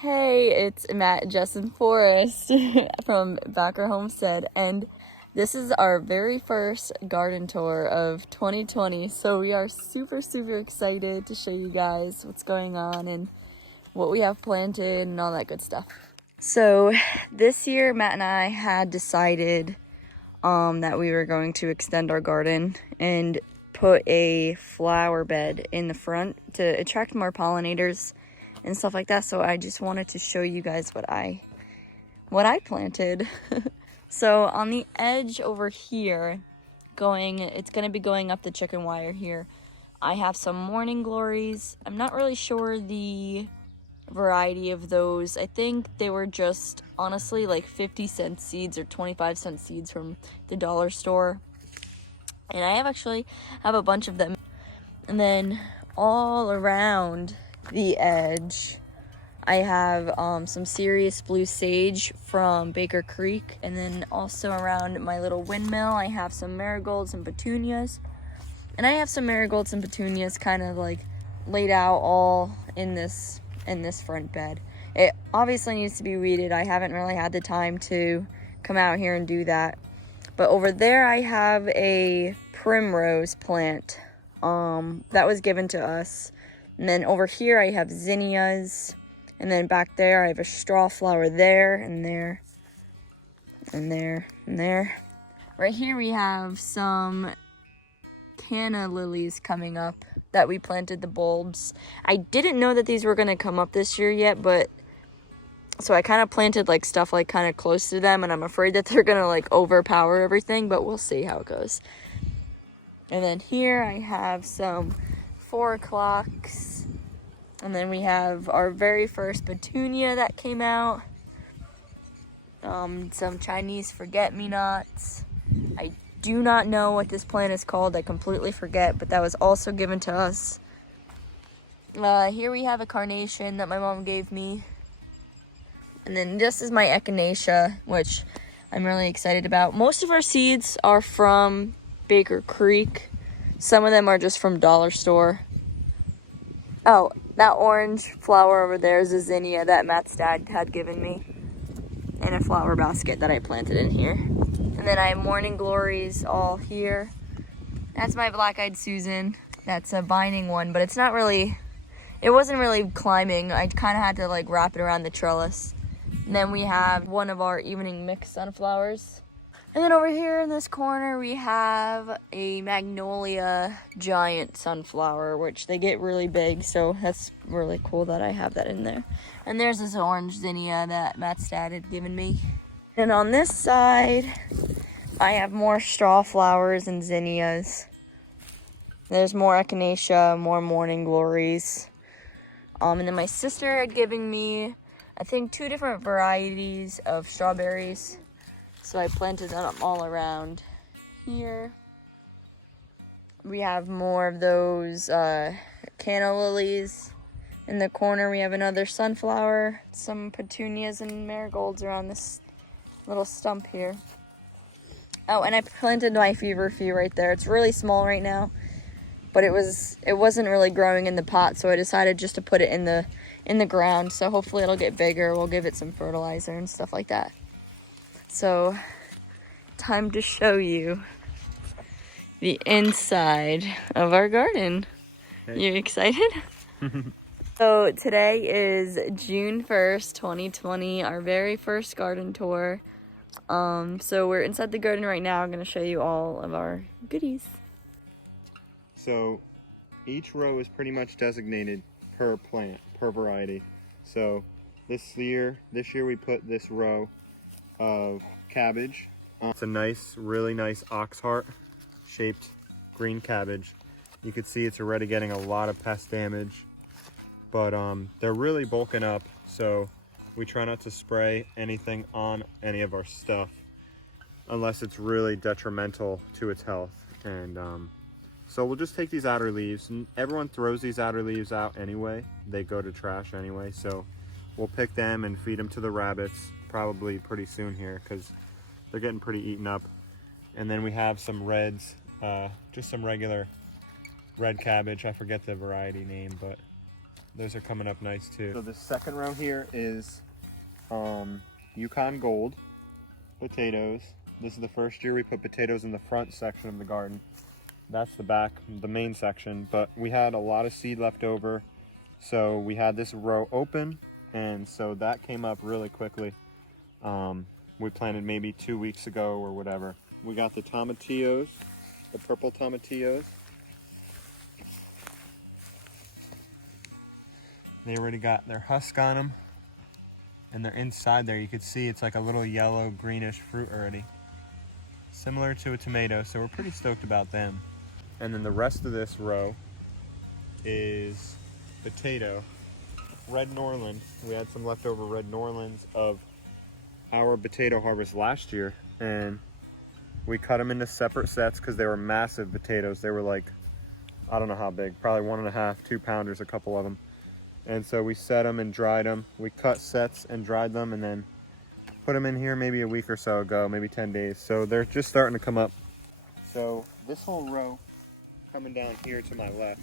Hey, it's Matt, Justin Forrest from Backer Homestead, and this is our very first garden tour of 2020. So we are super excited to show you guys what's going on and what we have planted and all that good stuff. So this year, Matt and I had decided that we were going to extend our garden and put a flower bed in the front to attract more pollinators and stuff like that. So I just wanted to show you guys what I planted. So on the edge over here, it's gonna be going up the chicken wire here, I have some morning glories. I'm not really sure the variety of those. I think they were just honestly like 50-cent seeds or 25-cent seeds from the dollar store. And I actually have a bunch of them. And then all around the edge, I have some Sirius Blue Sage from Baker Creek. And then also around my little windmill, I have some marigolds and petunias. And I have some marigolds and petunias kind of like laid out all in this front bed. It obviously needs to be weeded. I haven't really had the time to come out here and do that. But over there I have a primrose plant that was given to us. And then over here I have zinnias. And then back there I have a straw flower there and there and there and there. Right here we have some canna lilies coming up that we planted the bulbs. I didn't know that these were going to come up this year yet, but so I kind of planted like stuff like kind of close to them, and I'm afraid that they're going to like overpower everything, but we'll see how it goes. And then here I have some 4 o'clocks, and then we have our very first petunia that came out, some Chinese forget-me-nots. I do not know what this plant is called. I completely forget, but that was also given to us. Here we have a carnation that my mom gave me. And then this is my echinacea, which I'm really excited about. Most of our seeds are from Baker Creek. Some of them are just from dollar store. Oh, that orange flower over there is a zinnia that Matt's dad had given me in a flower basket that I planted in here. And then I have morning glories all here. That's my black-eyed Susan. That's a binding one, but it wasn't really climbing. I kind of had to like wrap it around the trellis. And then we have one of our evening mix sunflowers. And then over here in this corner, we have a magnolia giant sunflower, which they get really big. So that's really cool that I have that in there. And there's this orange zinnia that Matt's dad had given me. And on this side, I have more straw flowers and zinnias. There's more echinacea, more morning glories. And then my sister had given me, I think, 2 different varieties of strawberries. So I planted them all around here. We have more of those canna lilies. In the corner, we have another sunflower, some petunias and marigolds around this little stump here. Oh, and I planted my feverfew right there. It's really small right now, but it wasn't really growing in the pot, so I decided just to put it in the ground. So hopefully it'll get bigger. We'll give it some fertilizer and stuff like that. So, time to show you the inside of our garden. Hey. You excited? So today is June 1st, 2020, our very first garden tour. So we're inside the garden right now. I'm going to show you all of our goodies. So each row is pretty much designated per plant, per variety. So this year we put this row of cabbage. It's a really nice ox heart shaped green cabbage. You can see it's already getting a lot of pest damage, but they're really bulking up. So we try not to spray anything on any of our stuff unless it's really detrimental to its health. And so we'll just take these outer leaves, and everyone throws these outer leaves out anyway. They go to trash anyway, so we'll pick them and feed them to the rabbits probably pretty soon here because they're getting pretty eaten up. And then we have some reds, just some regular red cabbage. I forget the variety name, but those are coming up nice too. So the second row here is Yukon Gold potatoes. This is the first year we put potatoes in the front section of the garden. That's the back, the main section, but we had a lot of seed left over, so we had this row open, and so that came up really quickly. We planted maybe 2 weeks ago or whatever. We got the tomatillos, the purple tomatillos. They already got their husk on them, and they're inside there. You can see it's like a little yellow greenish fruit already, similar to a tomato, so we're pretty stoked about them. And then the rest of this row is potato, red Norland. We had some leftover red Norlands of our potato harvest last year, and we cut them into separate sets because they were massive potatoes. They were like, I don't know how big, probably 1.5, 2 pounders, a couple of them. And so we set them and dried them. We cut sets and dried them and then put them in here maybe a week or so ago, maybe 10 days. So they're just starting to come up. So this whole row coming down here to my left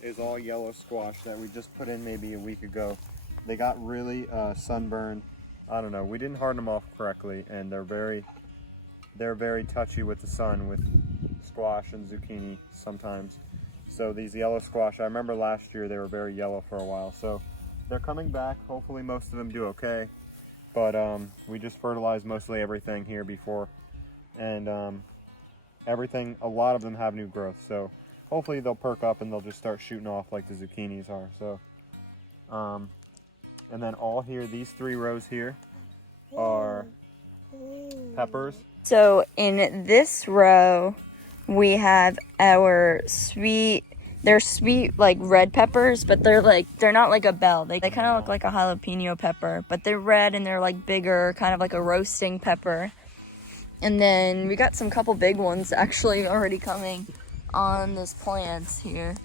is all yellow squash that we just put in maybe a week ago. They got really sunburned. I don't know, we didn't harden them off correctly, and they're very touchy with the sun, with squash and zucchini sometimes. So these yellow squash, I remember last year they were very yellow for a while. So they're coming back. Hopefully most of them do okay. But we just fertilized mostly everything here before. And everything, a lot of them have new growth. So hopefully they'll perk up and they'll just start shooting off like the zucchinis are. So, and then all here, these 3 rows here are peppers. So in this row, we have our they're sweet like red peppers, but they're not like a bell. They kind of look like a jalapeno pepper, but they're red and they're like bigger, kind of like a roasting pepper. And then we got some couple big ones actually already coming on this plant here.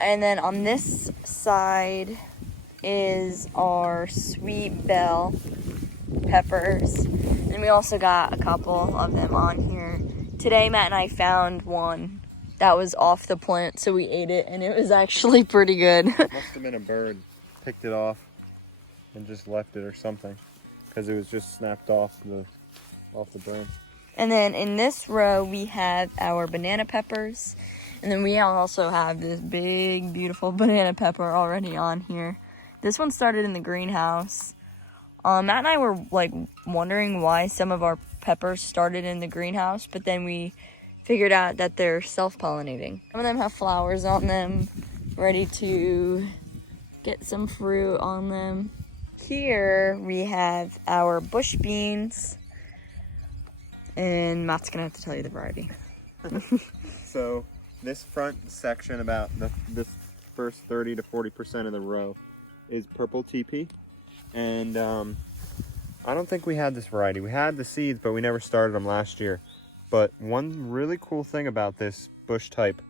And then on this side is our sweet bell peppers. And we also got a couple of them on here. Today Matt and I found one that was off the plant, so we ate it, and it was actually pretty good. Must have been a bird, picked it off and just left it or something, because it was just snapped off the branch. And then in this row we have our banana peppers, and then we also have this big beautiful banana pepper already on here. This one started in the greenhouse. Matt and I were like wondering why some of our peppers started in the greenhouse, but then we figured out that they're self-pollinating. Some of them have flowers on them, ready to get some fruit on them. Here we have our bush beans, and Matt's gonna have to tell you the variety. So this front section, about this first 30 to 40% of the row, is purple TP. And I don't think we had this variety. We had the seeds, but we never started them last year. But one really cool thing about this bush type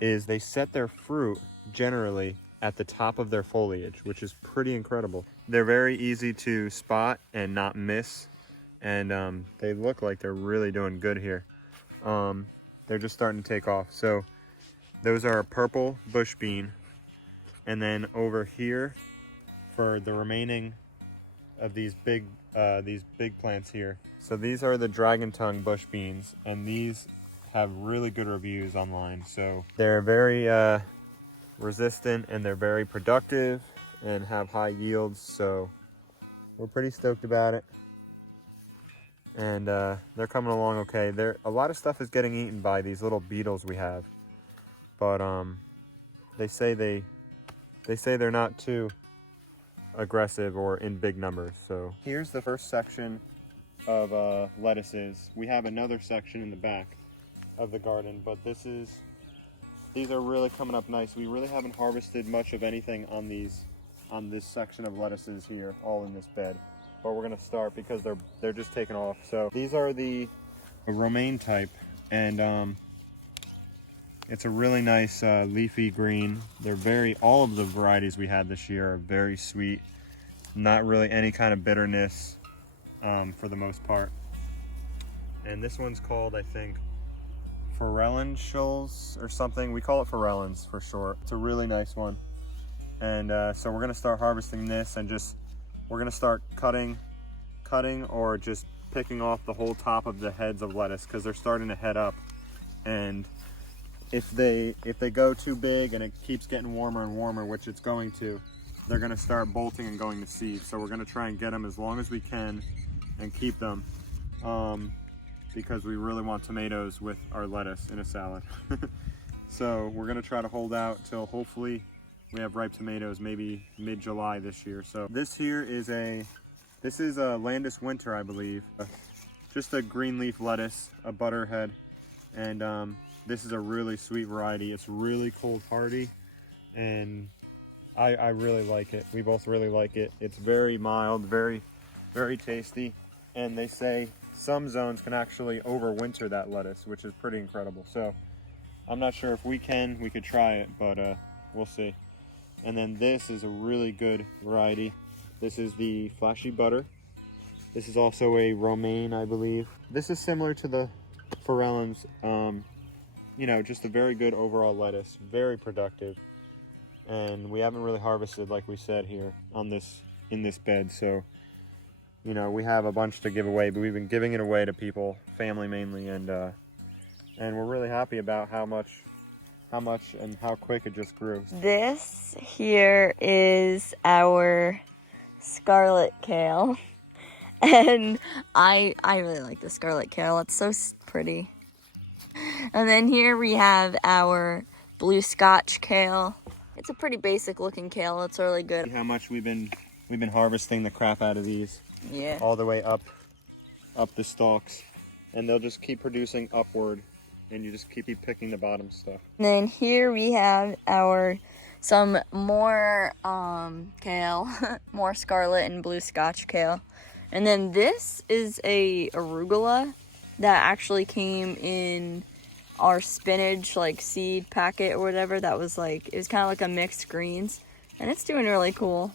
is they set their fruit generally at the top of their foliage, which is pretty incredible. They're very easy to spot and not miss, and they look like they're really doing good here. They're just starting to take off. So those are a purple bush bean, and then over here for the remaining of these big plants here. So these are the dragon tongue bush beans, and these have really good reviews online. So they're very resistant, and they're very productive and have high yields. So we're pretty stoked about it. And they're coming along okay. A lot of stuff is getting eaten by these little beetles we have, but they say they're not too aggressive or in big numbers. So here's the first section of lettuces. We have another section in the back of the garden, but these are really coming up nice. We really haven't harvested much of anything on this section of lettuces here, all in this bed, but we're gonna start because they're just taking off. So these are the romaine type, and it's a really nice leafy green. All of the varieties we had this year are very sweet, not really any kind of bitterness for the most part. And this one's called, I think, Forellenschuls or something. We call it Forellens for short. It's a really nice one. And so we're gonna start harvesting this, and we're gonna start cutting or just picking off the whole top of the heads of lettuce, because they're starting to head up. And if they go too big and it keeps getting warmer and warmer, which it's going to, they're gonna start bolting and going to seed. So we're gonna try and get them as long as we can and keep them, because we really want tomatoes with our lettuce in a salad. So we're gonna try to hold out till hopefully we have ripe tomatoes, maybe mid-July this year. So this here is a Landis Winter, I believe. Just a green leaf lettuce, a butterhead. And this is a really sweet variety. It's really cold hardy, and I really like it. We both really like it. It's very mild, very, very tasty. And they say some zones can actually overwinter that lettuce, which is pretty incredible. So I'm not sure if we could try it, but we'll see. And then this is a really good variety. This is the Flashy Butter. This is also a romaine, I believe. This is similar to the Farellan's, you know, just a very good overall lettuce, very productive. And we haven't really harvested, like we said, here on in this bed. So, you know, we have a bunch to give away, but we've been giving it away to people, family mainly, and we're really happy about how much and how quick it just grew. This here is our scarlet kale. And I really like the scarlet kale. It's so pretty. And then here we have our blue Scotch kale. It's a pretty basic looking kale. It's really good. How much we've been harvesting the crap out of these. Yeah. All the way up the stalks, and they'll just keep producing upward, and you just keep picking the bottom stuff. And then here we have some more kale, more scarlet and blue Scotch kale. And then this is a arugula that actually came in our spinach like seed packet or whatever. That was like, it was kind of like a mixed greens, and it's doing really cool.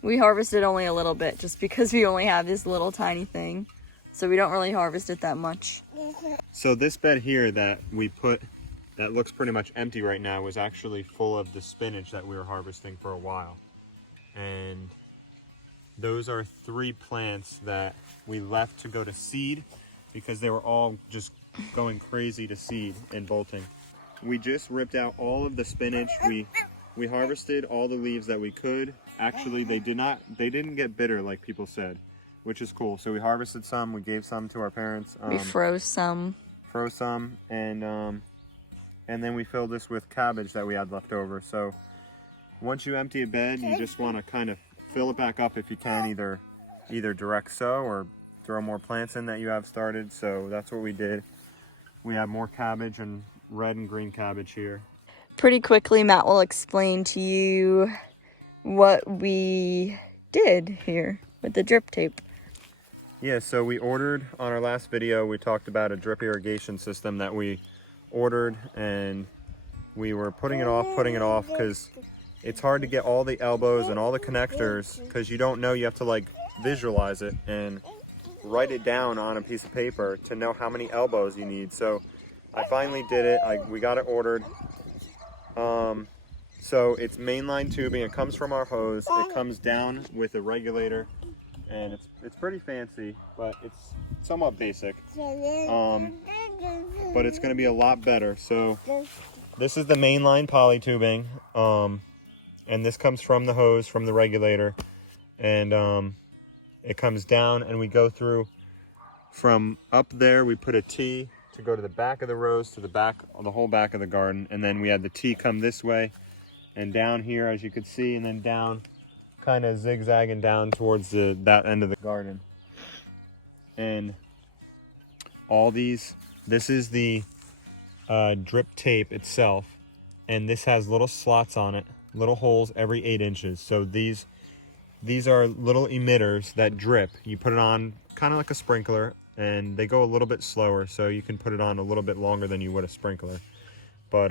We harvested only a little bit just because we only have this little tiny thing, so we don't really harvest it that much. So this bed here that we put, that looks pretty much empty right now, was actually full of the spinach that we were harvesting for a while. And those are 3 plants that we left to go to seed because they were all just going crazy to seed and bolting. We just ripped out all of the spinach. We harvested all the leaves that we could. Actually, they didn't get bitter like people said, which is cool. So we harvested some, we gave some to our parents. We froze some. And then we filled this with cabbage that we had left over. So once you empty a bed, you just want to kind of fill it back up if you can, either direct sow or throw more plants in that you have started. So that's what we did. We have more cabbage and red and green cabbage here. Pretty quickly, Matt will explain to you what we did here with the drip tape. Yeah, so we ordered, on our last video, we talked about a drip irrigation system that we ordered, and we were putting it off because it's hard to get all the elbows and all the connectors, because you don't know, you have to like visualize it and write it down on a piece of paper to know how many elbows you need. So I finally did it. We got it ordered. So it's mainline tubing. It comes from our hose. It comes down with a regulator, and it's pretty fancy, but it's somewhat basic. But it's going to be a lot better. So this is the mainline poly tubing, and this comes from the hose, from the regulator, and it comes down, and we go through from up there. We put a T to go to the back of the rows, to the whole back of the garden, and then we had the T come this way and down here, as you could see, and then down, kind of zigzagging down towards that end of the garden. And all these, this is the drip tape itself, and this has little slots on it, little holes every 8 inches. So these are little emitters that drip. You put it on kind of like a sprinkler, and they go a little bit slower, so you can put it on a little bit longer than you would a sprinkler. But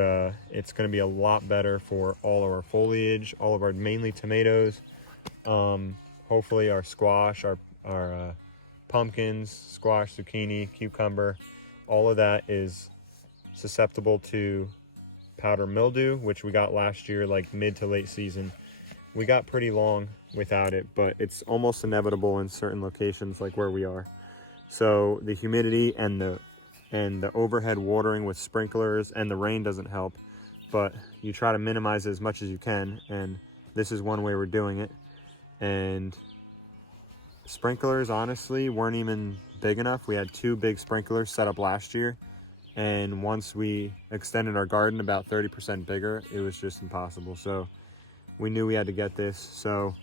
it's going to be a lot better for all of our foliage, all of our mainly tomatoes, hopefully our squash, our pumpkins, squash, zucchini, cucumber. All of that is susceptible to powder mildew, which we got last year, like mid to late season. we got pretty long without it, but it's almost inevitable in certain locations like where we are. So the humidity and the overhead watering with sprinklers and the rain doesn't help, but you try to minimize it as much as you can, and this is one way we're doing it. And sprinklers honestly weren't even big enough. We had 2 big sprinklers set up last year, and once we extended our garden about 30% bigger, it was just impossible. So we knew we had to get this. So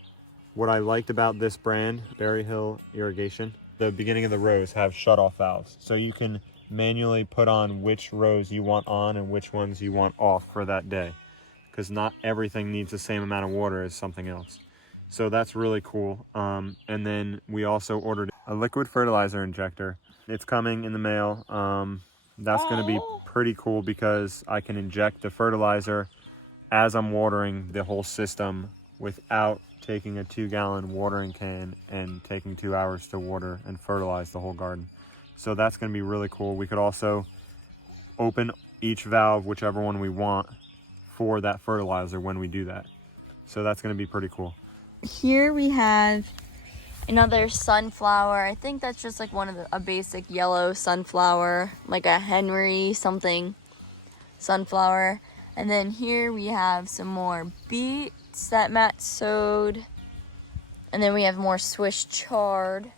what I liked about this brand, Berry Hill Irrigation, the beginning of the rows have shutoff valves, so you can manually put on which rows you want on and which ones you want off for that day, because not everything needs the same amount of water as something else. So that's really cool. And then we also ordered a liquid fertilizer injector. It's coming in the mail. That's going to be pretty cool because I can inject the fertilizer as I'm watering the whole system without taking a 2-gallon watering can and taking 2 hours to water and fertilize the whole garden. So that's going to be really cool. We could also open each valve, whichever one we want, for that fertilizer when we do that. So that's going to be pretty cool. Here we have another sunflower. I think that's just like a basic yellow sunflower, like a Henry something sunflower. And then here we have some more beets that Matt sowed. And then we have more Swiss chard.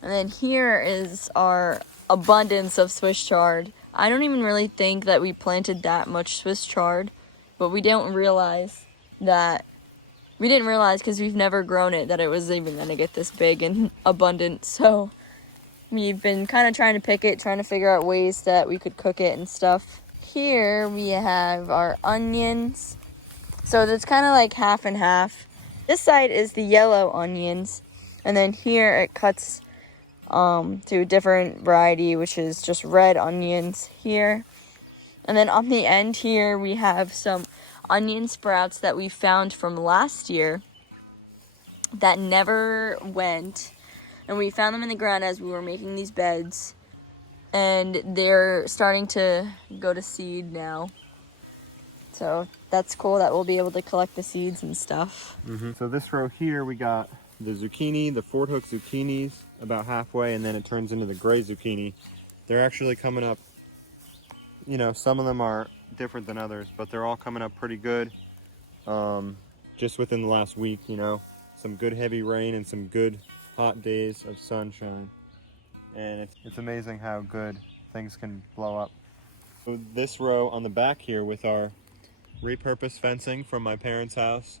And then here is our abundance of Swiss chard. I don't even really think that we planted that much Swiss chard, but we didn't realize because we've never grown it that it was even going to get this big and abundant. So we've been kind of trying to pick it, trying to figure out ways that we could cook it and stuff. Here we have our onions. So that's kind of like half and half. This side is the yellow onions. And then here it cuts to a different variety, which is just red onions here. And then on the end here we have some onion sprouts that we found from last year that never went, and we found them in the ground as we were making these beds, and they're starting to go to seed now. So that's cool that we'll be able to collect the seeds and stuff. So this row here we got the zucchini, the Fort Hook zucchinis about halfway, and then it turns into the gray zucchini. They're actually coming up, you know, some of them are different than others, but they're all coming up pretty good. Just within the last week, you know, some good heavy rain and some good hot days of sunshine, and it's amazing how good things can blow up. So this row on the back here with our repurposed fencing from my parents' house,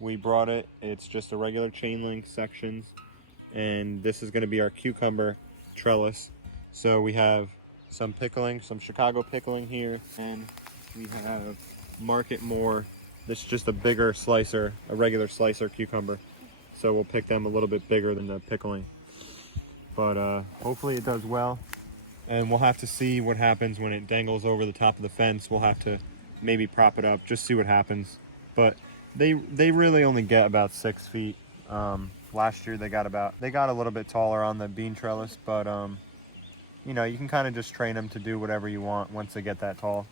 we brought it. It's just a regular chain link sections, and this is going to be our cucumber trellis. So we have some pickling, some Chicago pickling here, and we have Market More. This is just a bigger slicer, a regular slicer cucumber. So we'll pick them a little bit bigger than the pickling. But hopefully it does well. And we'll have to see what happens when it dangles over the top of the fence. We'll have to maybe prop it up, just see what happens. But they really only get about 6 feet. Last year they got a little bit taller on the bean trellis, but you know, you can kind of just train them to do whatever you want once they get that tall.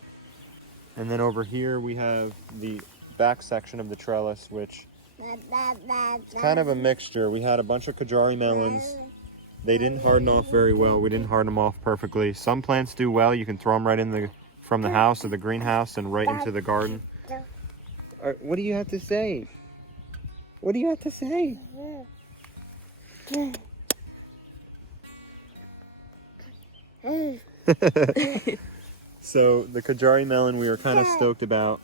And then over here we have the back section of the trellis, which is kind of a mixture. We had a bunch of Kajari melons. They didn't harden off very well. We didn't harden them off perfectly. Some plants do well. You can throw them right in from the house or the greenhouse and right into the garden. What do you have to say? What do you have to say? So the Kajari melon we were kind of stoked about.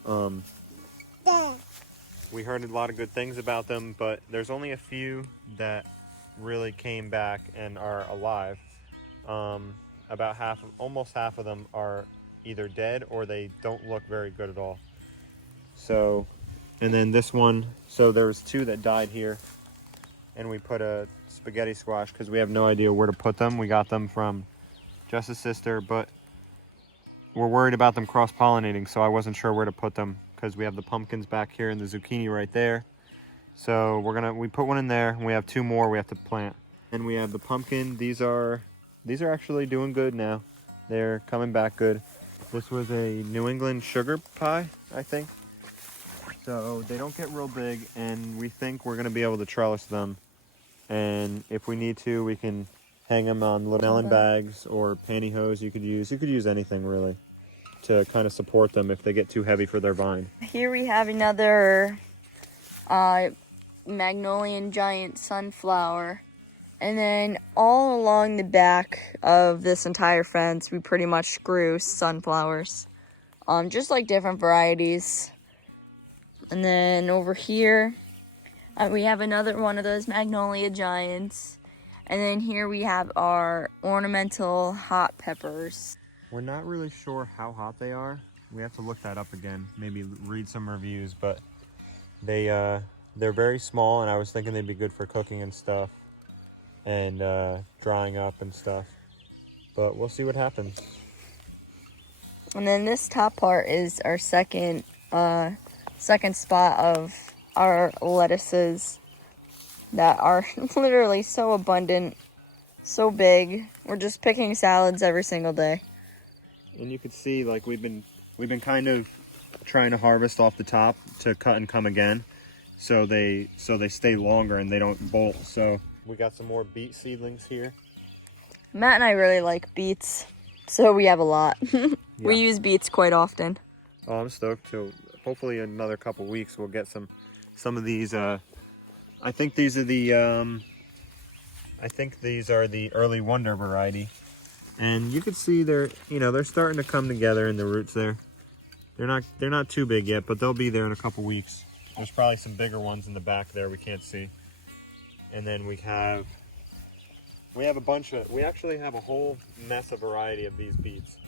We heard a lot of good things about them, but there's only a few that really came back and are alive. About almost half of them are either dead or they don't look very good at all. So, and then this one, so there was 2 that died here, and we put a spaghetti squash because we have no idea where to put them. We got them from Jess's sister, but we're worried about them cross-pollinating, so I wasn't sure where to put them because we have the pumpkins back here and the zucchini right there. So we put one in there, and we have 2 more we have to plant. And we have the pumpkin. These are actually doing good now. They're coming back good. This was a New England sugar pie, I think. So they don't get real big, and we think we're going to be able to trellis them. And if we need to, we can hang them on little melon bags or pantyhose you could use. You could use anything really to kind of support them if they get too heavy for their vine. Here we have another Magnolian giant sunflower. And then all along the back of this entire fence, we pretty much grew sunflowers. Just like different varieties. And then over here, we have another one of those Magnolia giants. And then here we have our ornamental hot peppers. We're not really sure how hot they are. We have to look that up again, maybe read some reviews, but they're very small, and I was thinking they'd be good for cooking and stuff, and drying up and stuff. But we'll see what happens. And then this top part is our second spot of our lettuces that are literally so abundant, so big. We're just picking salads every single day. And you can see, like, we've been kind of trying to harvest off the top to cut and come again, so they stay longer and they don't bolt. So we got some more beet seedlings here. Matt and I really like beets, so we have a lot. We Yeah. use beets quite often. Oh, I'm stoked too. Hopefully in another couple weeks we'll get some of these. I think these are the early wonder variety, and you can see they're starting to come together in the roots there. They're not too big yet, but they'll be there in a couple weeks. There's probably some bigger ones in the back there we can't see. And then we actually have a whole mess of variety of these beets.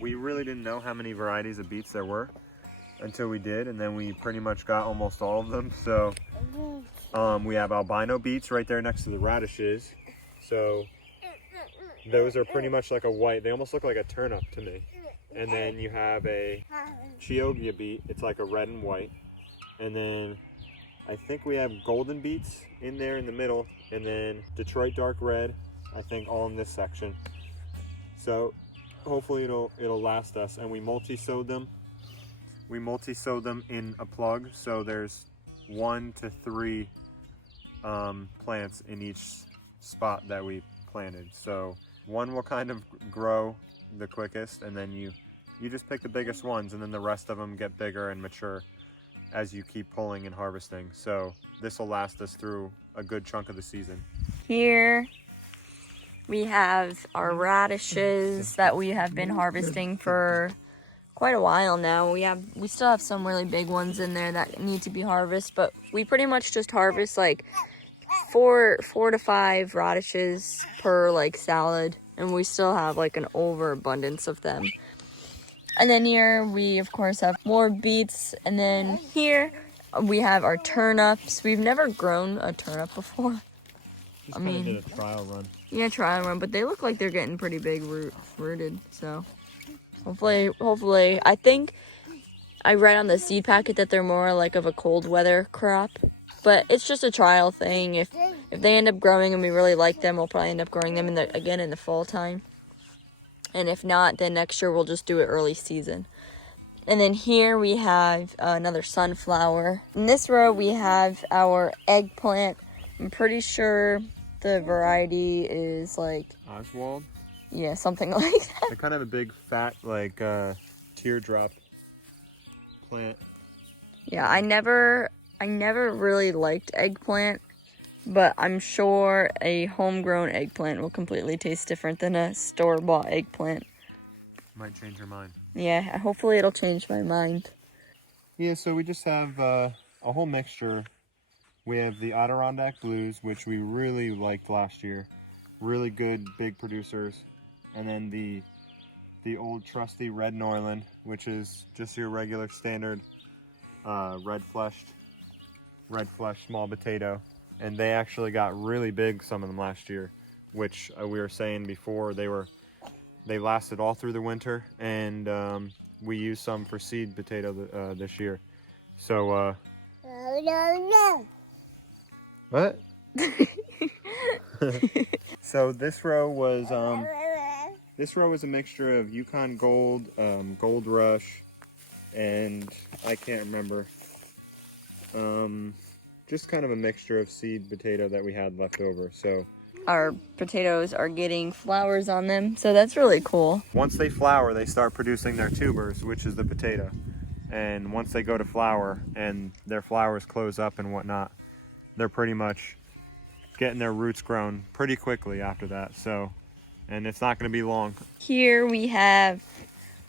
We really didn't know how many varieties of beets there were until we did, and then we pretty much got almost all of them. So we have albino beets right there next to the radishes. So those are pretty much like a white, they almost look like a turnip to me. And then you have a Chioggia beet, it's like a red and white. And then I think we have golden beets in there in the middle, and then Detroit dark red, I think, all in this section. So hopefully it'll last us. And we multi-sowed them. We multi-sowed them in a plug, so there's 1 to 3 plants in each spot that we planted. So one will kind of grow the quickest, and then you just pick the biggest ones, and then the rest of them get bigger and mature as you keep pulling and harvesting. So this will last us through a good chunk of the season. Here we have our radishes that we have been harvesting for quite a while now. We still have some really big ones in there that need to be harvested, but we pretty much just harvest like four to 5 radishes per like salad, and we still have like an overabundance of them. And then here we of course have more beets, and then here we have our turnips. We've never grown a turnip before. Just kind of did a trial run. Yeah, trial run, but they look like they're getting pretty big rooted. So hopefully, I think I read on the seed packet that they're more like of a cold weather crop, but it's just a trial thing. If they end up growing and we really like them, we'll probably end up growing them again in the fall time. And if not, then next year we'll just do it early season. And then here we have another sunflower. In this row we have our eggplant. I'm pretty sure the variety is like Oswald? Yeah, something like that. They kind of have a big fat like teardrop plant. Yeah, I never really liked eggplant, but I'm sure a homegrown eggplant will completely taste different than a store-bought eggplant. Might change your mind. Yeah, hopefully it'll change my mind. Yeah, so we just have a whole mixture. We have the Adirondack Blues, which we really liked last year. Really good, big producers. And then the old trusty Red Norland, which is just your regular standard red fleshed small potato. And they actually got really big, some of them last year, which we were saying before, they lasted all through the winter, and we used some for seed potato this year. So what? So this row was a mixture of Yukon Gold, Gold Rush, and I can't remember. Just kind of a mixture of seed potato that we had left over. So our potatoes are getting flowers on them, so that's really cool. once they flower, they start producing their tubers, which is the potato. And once they go to flower and their flowers close up and whatnot, they're pretty much getting their roots grown pretty quickly after that. So, and it's not going to be long. Here we have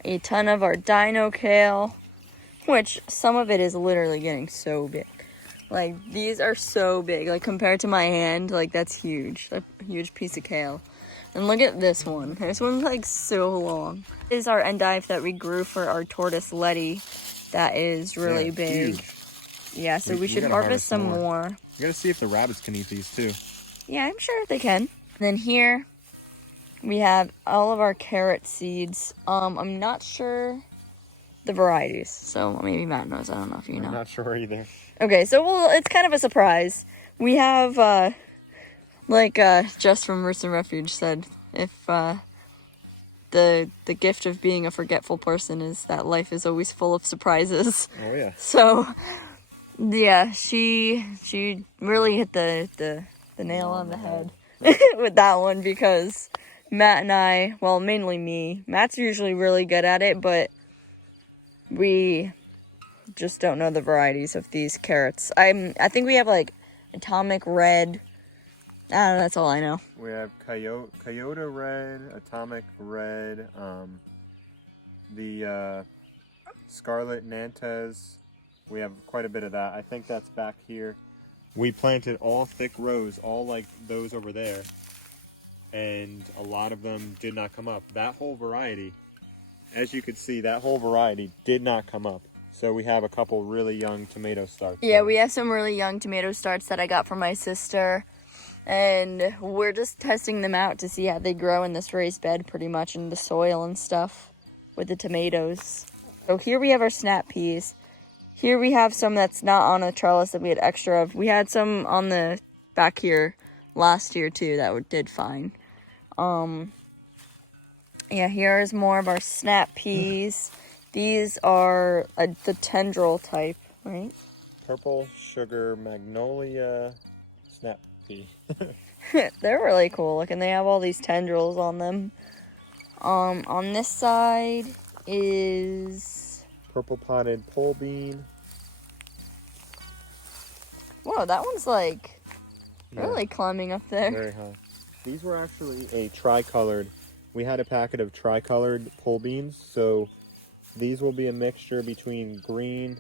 a ton of our dino kale, which some of it is literally getting so big. Like, these are so big, like, compared to my hand, like, that's huge. A huge piece of kale. And look at this one. This one's, like, so long. This is our endive that we grew for our tortoise Letty. That is really big. Huge. Yeah, so we should gotta harvest some more. You gotta see if the rabbits can eat these, too. Yeah, I'm sure they can. Then here, we have all of our carrot seeds. I'm not sure the varieties, so maybe Matt knows. I don't know if you know. I'm not sure either. Okay, so it's kind of a surprise. We have, Jess from Roots and Refuge said, if the gift of being a forgetful person is that life is always full of surprises. Oh yeah. So, yeah, she really hit the nail on the head with that one, because Matt and I, well, mainly me, Matt's usually really good at it, but we just don't know the varieties of these carrots. I think we have like Atomic Red. I don't know, that's all I know. We have Coyote Red, Atomic Red, the Scarlet Nantes. We have quite a bit of that. I think that's back here. We planted all thick rows, all like those over there, and a lot of them did not come up. That whole variety, as you could see, that whole variety did not come up. So we have a couple really young tomato starts. Yeah, we have some really young tomato starts that I got from my sister. And we're just testing them out to see how they grow in this raised bed, pretty much, in the soil and stuff with the tomatoes. So here we have our snap peas. Here we have some that's not on a trellis that we had extra of. We had some on the back here last year too that did fine. Yeah, here's more of our snap peas. These are the tendril type, right? Purple Sugar Magnolia Snap Pea. They're really cool looking. They have all these tendrils on them. On this side is Purple Potted Pole Bean. Whoa, that one's like really climbing up there. Very high. These were actually a tricolored. We had a packet of tricolored pole beans, so these will be a mixture between green,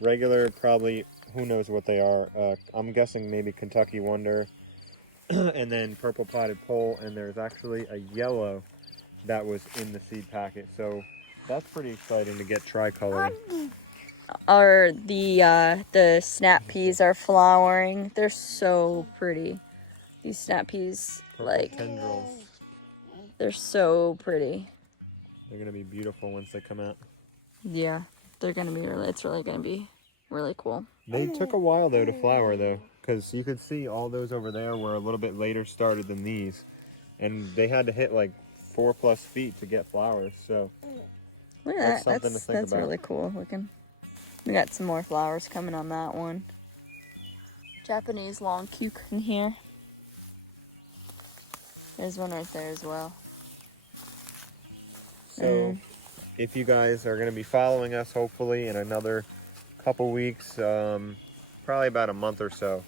regular, probably, who knows what they are. I'm guessing maybe Kentucky Wonder, and then purple potted pole, and there's actually a yellow that was in the seed packet. So that's pretty exciting to get tricolored. The snap peas are flowering. They're so pretty. These snap peas, Purple tendrils. they're so pretty. They're gonna be beautiful once they come out. Yeah, it's really gonna be really cool. They took a while though to flower though, because you could see all those over there were a little bit later started than these, and they had to hit like 4+ feet to get flowers. So Look at that's that. something to think That's about. really cool looking. We got some more flowers coming on that one. Japanese long cuke in here. There's one right there as well. So if you guys are going to be following us, hopefully in another couple weeks, probably about a month or so,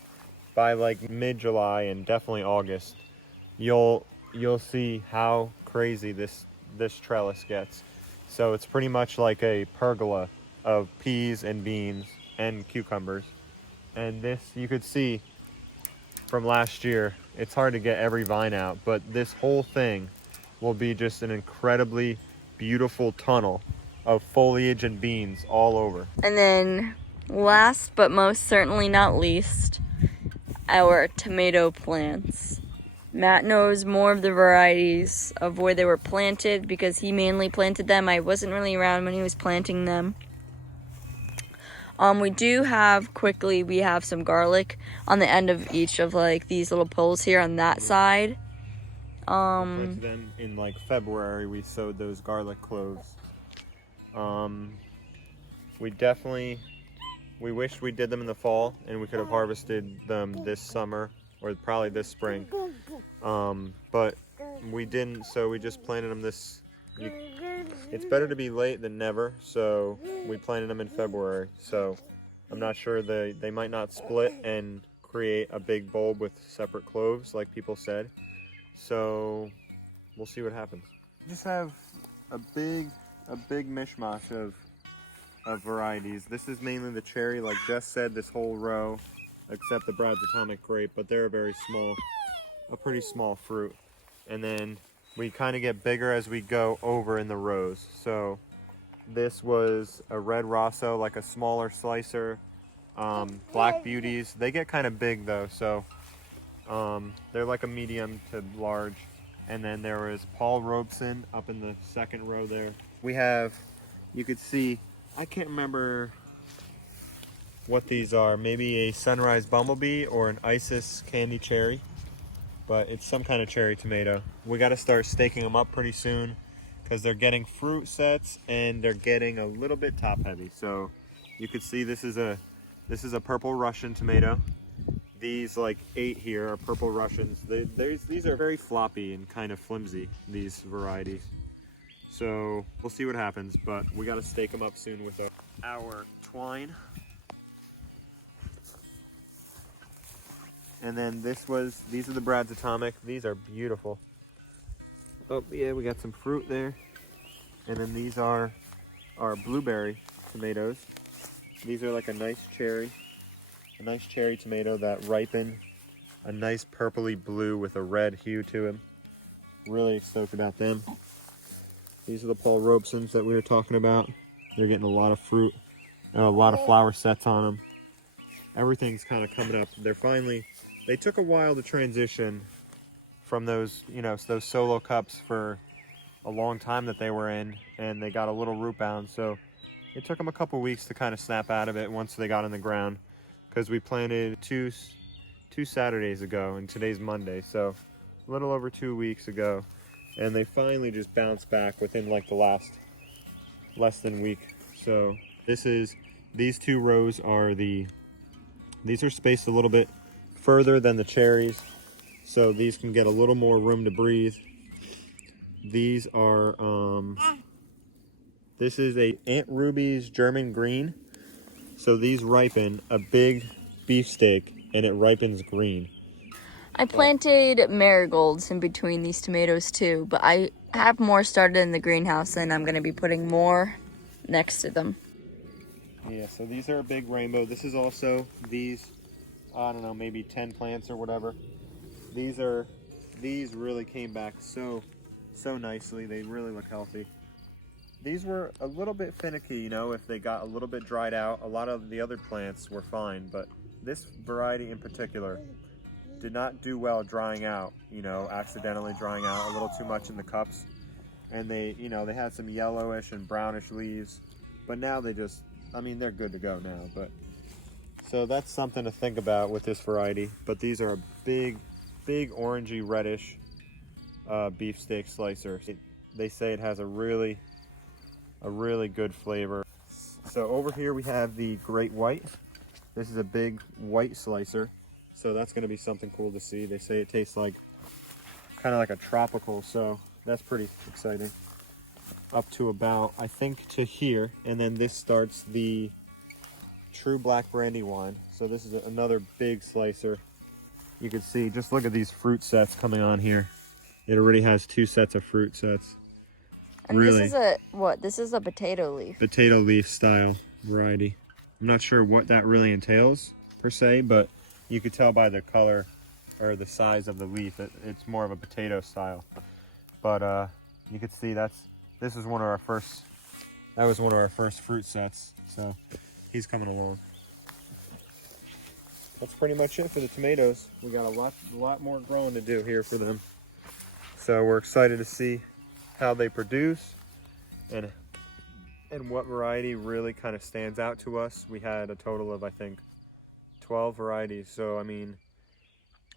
by like mid-July and definitely August, you'll see how crazy this trellis gets. So it's pretty much like a pergola of peas and beans and cucumbers. And this, you could see from last year, it's hard to get every vine out, but this whole thing will be just an incredibly beautiful tunnel of foliage and beans all over. And then last but most certainly not least, our tomato plants. Matt knows more of the varieties of where they were planted because he mainly planted them. I wasn't really around when he was planting them. We do have we have some garlic on the end of each of like these little poles here on that side. Planted them in like February. We sowed those garlic cloves. we wish we did them in the fall and we could have harvested them this summer or probably this spring. But we didn't, so we just planted them it's better to be late than never, so we planted them in February. So I'm not sure, they might not split and create a big bulb with separate cloves like people said. So we'll see what happens. Just have a big mishmash of varieties. This is mainly the cherry, like Jess said, this whole row, except the Brad's Atomic grape, but they're a pretty small fruit. And then we kind of get bigger as we go over in the rows. So this was a Red Rosso, like a smaller slicer. Black Beauties, they get kind of big though, so they're like a medium to large. And then there was Paul Robeson up in the second row there. We have, you could see, I can't remember what these are. Maybe a Sunrise Bumblebee or an Isis Candy Cherry, but it's some kind of cherry tomato. We got to start staking them up pretty soon because they're getting fruit sets and they're getting a little bit top heavy. So you could see this is a purple Russian tomato. These like 8 here are purple Russians. These are very floppy and kind of flimsy, these varieties. So we'll see what happens, but we got to stake them up soon with our twine. And then these are the Brad's Atomic. These are beautiful. Oh yeah, we got some fruit there. And then these are our blueberry tomatoes. These are like a nice cherry tomato that ripened a nice purpley blue with a red hue to them. Really stoked about them. These are the Paul Robesons that we were talking about. They're getting a lot of fruit and a lot of flower sets on them. Everything's kind of coming up. They took a while to transition from those solo cups for a long time that they were in, and they got a little root bound. So it took them a couple weeks to kind of snap out of it once they got in the ground, because we planted two Saturdays ago and today's Monday, so a little over 2 weeks ago. And they finally just bounced back within like the less than week. So these 2 rows are these are spaced a little bit further than the cherries, so these can get a little more room to breathe. These are this is a Aunt Ruby's German green, so these ripen a big beefsteak and it ripens green. I planted marigolds in between these tomatoes too, but I have more started in the greenhouse and I'm going to be putting more next to them. Yeah, so these are a big rainbow. This is also I don't know, maybe 10 plants or whatever. These really came back so nicely. They really look healthy. These were a little bit finicky, if they got a little bit dried out. A lot of the other plants were fine, but this variety in particular did not do well drying out, accidentally drying out a little too much in the cups. And they had some yellowish and brownish leaves, but now they're good to go now. But so that's something to think about with this variety. But these are a big orangey reddish beefsteak slicer. They say it has a really good flavor. So over here we have the Great White. This is a big white slicer, so that's going to be something cool to see. They say it tastes kind of like a tropical, so that's pretty exciting. Up to about, I think, to here, and then this starts the True Black Brandywine. So this is another big slicer. You can see, just look at these fruit sets coming on here. It already has 2 sets of fruit sets. And really, this is a potato leaf. Potato leaf style variety. I'm not sure what that really entails per se, but you could tell by the color or the size of the leaf that it's more of a potato style. But you could see that was one of our first fruit sets. So he's coming along. That's pretty much it for the tomatoes. We got a lot more growing to do here for them. So we're excited to see how they produce and what variety really kind of stands out to us. We had a total of, I think, 12 varieties. So,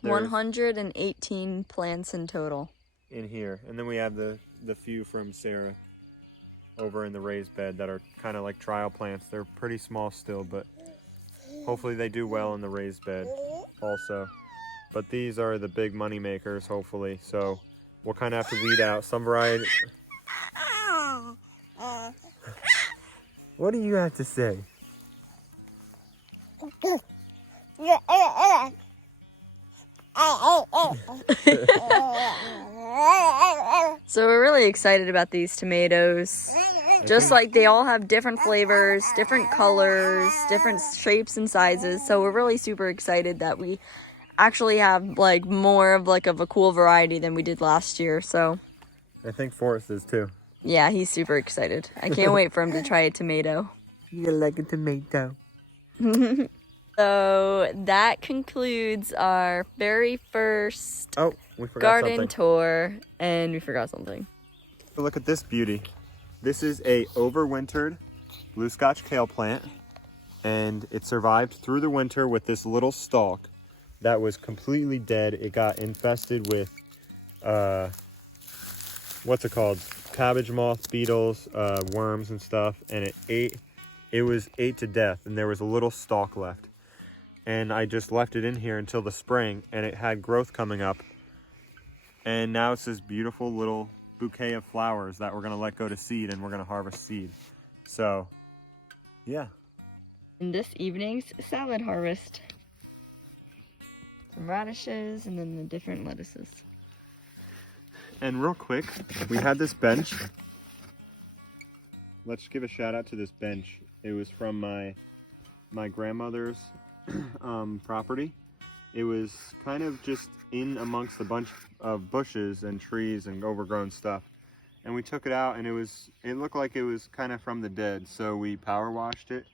118 plants in total. In here. And then we have the few from Sarah over in the raised bed that are kind of like trial plants. They're pretty small still, but hopefully they do well in the raised bed also. But these are the big money makers, hopefully. So we'll kind of have to weed out some variety. What do you have to say? So we're really excited about these tomatoes. Just like they all have different flavors, different colors, different shapes and sizes. So we're really super excited that we actually have like more of like of a cool variety than we did last year. So I think Forrest is too. yeah, he's super excited. I can't wait for him to try a tomato. You like a tomato. So that concludes our very first Oh, we forgot garden something. tour, and we forgot something. Look at this beauty. This is a overwintered blue Scotch kale plant, and it survived through the winter with this little stalk that was completely dead. It got infested with what's it called? Cabbage moth, beetles, worms and stuff, and it was ate to death, and there was a little stalk left. And I just left it in here until the spring, and it had growth coming up. And now it's this beautiful little bouquet of flowers that we're gonna let go to seed, and we're gonna harvest seed. So, yeah. In this evening's salad harvest. Some radishes and then the different lettuces. And real quick, we had this bench. Let's give a shout out to this bench. It was from my grandmother's property. It was kind of just in amongst a bunch of bushes and trees and overgrown stuff. And we took it out, and it looked like it was kind of from the dead. So we power washed it.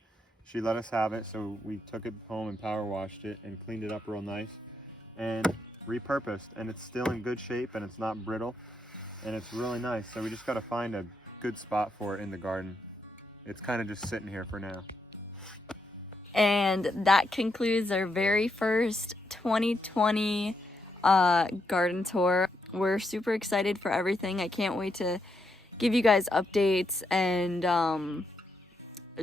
She let us have it, so we took it home and power washed it and cleaned it up real nice and repurposed. And it's still in good shape, and it's not brittle, and it's really nice. So we just got to find a good spot for it in the garden. It's kind of just sitting here for now. And that concludes our very first 2020 garden tour. We're super excited for everything. I can't wait to give you guys updates and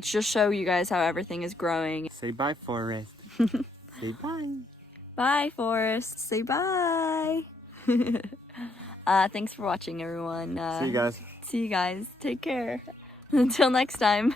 just show you guys how everything is growing. Say bye, Forrest. Say bye. Bye, Forrest. Say bye. Thanks for watching, everyone. See you guys. See you guys. Take care. Until next time.